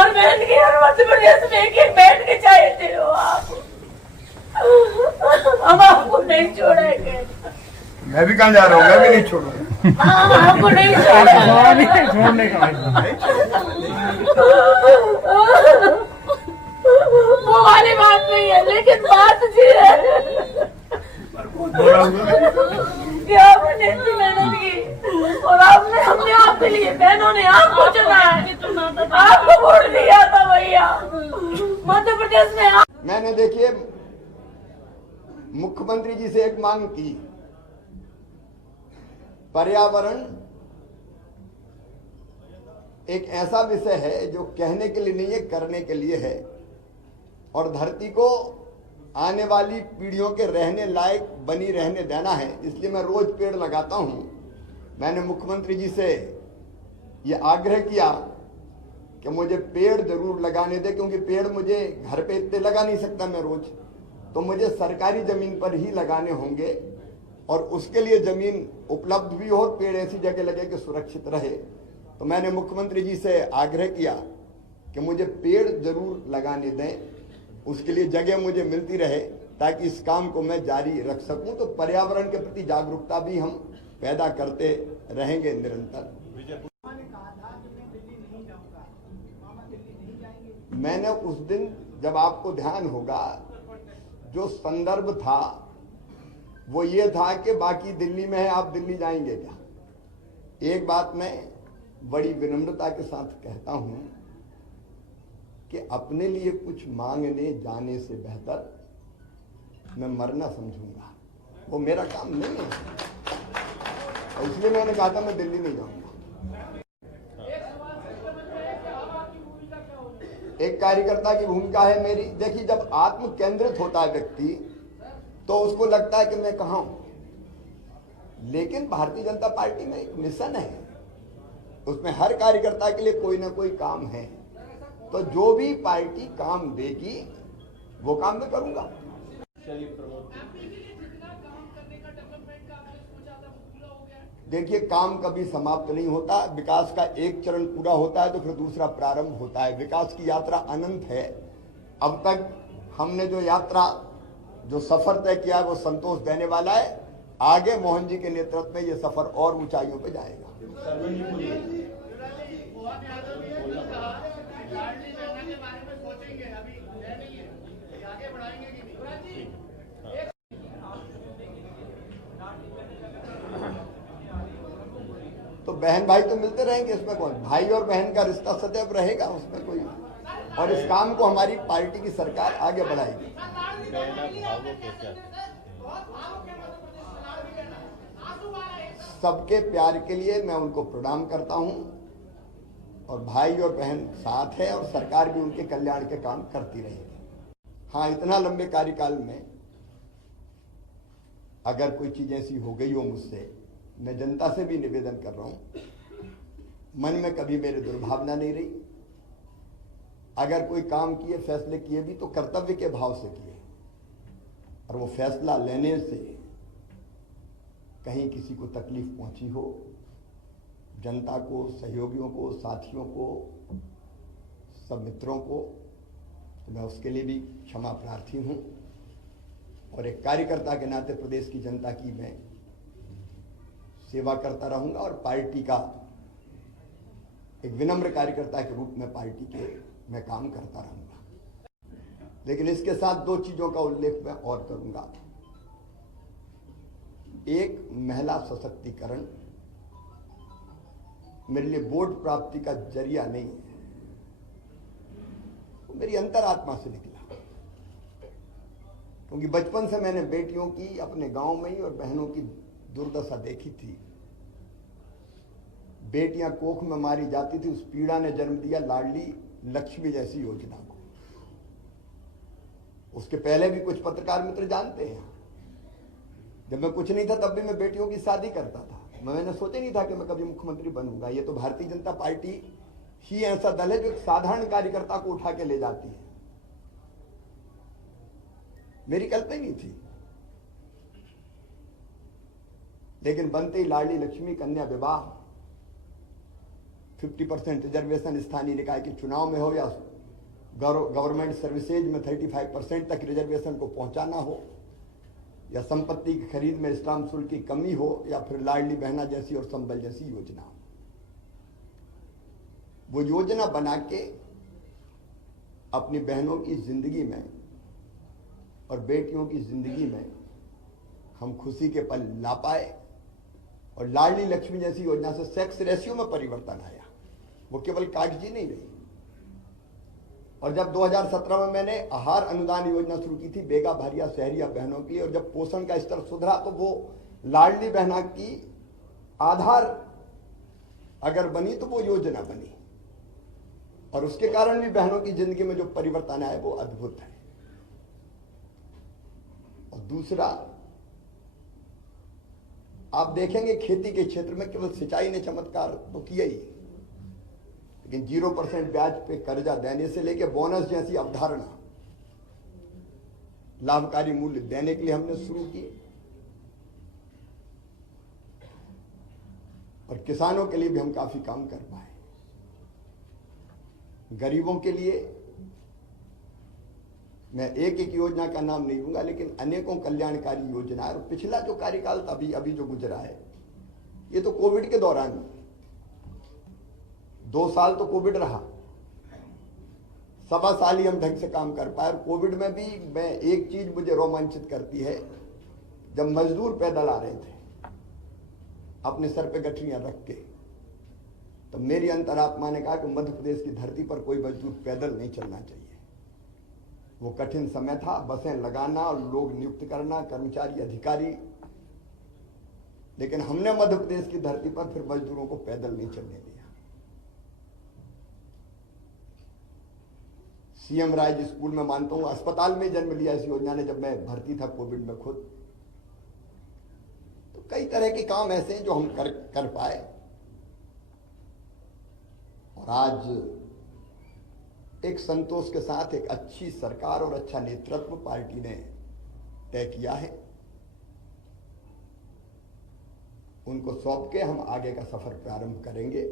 और बहन की हर मध्य प्रदेश में एक बैठ के चाहते हो आप। हम आपको नहीं छोड़ेंगे। मैं भी कहाँ जा रहा हूँ, मैं भी नहीं छोड़ूंगा। हाँ, आपको नहीं छोड़ेंगे। छोड़ने का वो वाली बात नहीं है, लेकिन बात ये है कि आपने इतनी मेहनत की और आपने हमने आपके लिए, बहनों ने आपको चुना है, आपको वोट दिया था भैया मध्य प्रदेश में। मैंने देखिए मुख्यमंत्री जी से एक मांग की, पर्यावरण एक ऐसा विषय है जो कहने के लिए नहीं है, करने के लिए है, और धरती को आने वाली पीढ़ियों के रहने लायक बनी रहने देना है। इसलिए मैं रोज पेड़ लगाता हूं। मैंने मुख्यमंत्री जी से यह आग्रह किया कि मुझे पेड़ जरूर लगाने दे, क्योंकि पेड़ मुझे घर पे इतने लगा नहीं सकता मैं रोज, तो मुझे सरकारी जमीन पर ही लगाने होंगे, और उसके लिए जमीन उपलब्ध भी हो और पेड़ ऐसी जगह लगे कि सुरक्षित रहे। तो मैंने मुख्यमंत्री जी से आग्रह किया कि मुझे पेड़ जरूर लगाने दें, उसके लिए जगह मुझे मिलती रहे ताकि इस काम को मैं जारी रख सकूं। तो पर्यावरण के प्रति जागरूकता भी हम पैदा करते रहेंगे निरंतर। मैंने उस दिन, जब आपको ध्यान होगा, जो संदर्भ था वो ये था कि बाकी दिल्ली में है, आप दिल्ली जाएंगे क्या। एक बात मैं बड़ी विनम्रता के साथ कहता हूं कि अपने लिए कुछ मांगने जाने से बेहतर मैं मरना समझूंगा, वो मेरा काम नहीं है। इसलिए मैंने कहा था मैं दिल्ली नहीं जाऊंगा। एक कार्यकर्ता की भूमिका है मेरी। देखिए, जब आत्म केंद्रित होता है व्यक्ति तो उसको लगता है कि मैं कहां हूं, लेकिन भारतीय जनता पार्टी में एक मिशन है, उसमें हर कार्यकर्ता के लिए कोई ना कोई काम है। तो जो भी पार्टी काम देगी वो काम मैं करूंगा। देखिए, काम कभी समाप्त नहीं होता। विकास का एक चरण पूरा होता है तो फिर दूसरा प्रारंभ होता है। विकास की यात्रा अनंत है। अब तक हमने जो यात्रा, जो सफर तय किया है वो संतोष देने वाला है। आगे मोहन जी के नेतृत्व में ये सफर और ऊंचाइयों पे जाएगा। तो बहन भाई तो मिलते रहेंगे, इसमें कौन, भाई और बहन का रिश्ता सदैव रहेगा, उसमें कोई, और इस काम को हमारी पार्टी की सरकार आगे बढ़ाएगी। सबके प्यार के लिए मैं उनको प्रणाम करता हूं, और भाई और बहन साथ है, और सरकार भी उनके कल्याण के काम करती रहेगी। हाँ, इतना लंबे कार्यकाल में अगर कोई चीज ऐसी हो गई हो मुझसे, मैं जनता से भी निवेदन कर रहा हूं, मन में कभी मेरे दुर्भावना नहीं रही। अगर कोई काम किए, फैसले किए भी तो कर्तव्य के भाव से किए, और वो फैसला लेने से कहीं किसी को तकलीफ पहुंची हो, जनता को, सहयोगियों को, साथियों को, सब मित्रों को, तो मैं उसके लिए भी क्षमा प्रार्थी हूं। और एक कार्यकर्ता के नाते प्रदेश की जनता की मैं सेवा करता रहूंगा, और पार्टी का एक विनम्र कार्यकर्ता के रूप में पार्टी के मैं काम करता रहूंगा। लेकिन इसके साथ दो चीजों का उल्लेख मैं और करूंगा। एक, महिला सशक्तिकरण मेरे लिए वोट प्राप्ति का जरिया नहीं है, वो मेरी अंतरात्मा से निकला। क्योंकि बचपन से मैंने बेटियों की अपने गांव में ही और बहनों की दुर्दशा देखी थी। बेटियां कोख में मारी जाती थी, उस पीड़ा ने जन्म दिया लाडली लक्ष्मी जैसी योजना को। उसके पहले भी कुछ पत्रकार मित्र जानते हैं, जब मैं कुछ नहीं था तब भी मैं बेटियों की शादी करता था। मैंने सोचा नहीं था कि मैं कभी मुख्यमंत्री बनूंगा। ये तो भारतीय जनता पार्टी ही ऐसा दल है जो एक साधारण कार्यकर्ता को उठा के ले जाती है। मेरी कल्पना ही नहीं थी, लेकिन बनते ही लाडली लक्ष्मी कन्या विवाह, 50% रिजर्वेशन स्थानीय निकाय के चुनाव में हो या गवर्नमेंट सर्विसेज में 35% तक रिजर्वेशन को पहुंचाना हो, या संपत्ति की खरीद में स्टाम्प शुल्क की कमी हो, या फिर लाडली बहना जैसी और संबल जैसी योजना हो। वो योजना बना के अपनी बहनों की जिंदगी में और बेटियों की जिंदगी में हम खुशी के पल ला पाए, और लाडली लक्ष्मी जैसी योजना से सेक्स रेशियो में परिवर्तन आया, वो केवल कागजी नहीं रही। और जब 2017 में मैंने आहार अनुदान योजना शुरू की थी बेगा भारिया शहरिया बहनों के लिए, और जब पोषण का स्तर सुधरा तो वो लाडली बहना की आधार अगर बनी तो वो योजना बनी, और उसके कारण भी बहनों की जिंदगी में जो परिवर्तन आया वो अद्भुत है। और दूसरा, आप देखेंगे खेती के क्षेत्र में केवल सिंचाई ने चमत्कार तो किया ही, लेकिन 0% ब्याज पे कर्जा देने से लेके बोनस जैसी अवधारणा लाभकारी मूल्य देने के लिए हमने शुरू की, और किसानों के लिए भी हम काफी काम कर पाए। गरीबों के लिए मैं एक एक योजना का नाम नहीं लूंगा, लेकिन अनेकों कल्याणकारी योजनाएं, और पिछला जो कार्यकाल था अभी जो गुजरा है, ये तो कोविड के दौरान 2 साल तो कोविड रहा, 1.25 साल ही हम ढंग से काम कर पाए। और कोविड में भी मैं एक चीज मुझे रोमांचित करती है, जब मजदूर पैदल आ रहे थे अपने सर पे गठरियां रख के, तो मेरी अंतरात्मा ने कहा कि मध्य प्रदेश की धरती पर कोई मजदूर पैदल नहीं चलना चाहिए। वो कठिन समय था, बसें लगाना और लोग नियुक्त करना, कर्मचारी अधिकारी, लेकिन हमने मध्य प्रदेश की धरती पर फिर मजदूरों को पैदल नहीं चलने दिया। सीएम राज स्कूल में मानता हूं अस्पताल में जन्म लिया इस योजना ने, जब मैं भर्ती था कोविड में खुद। तो कई तरह के काम ऐसे हैं जो हम कर पाए, और आज एक संतोष के साथ एक अच्छी सरकार और अच्छा नेतृत्व पार्टी ने तय किया है। उनको सौंप के हम आगे का सफर प्रारंभ करेंगे।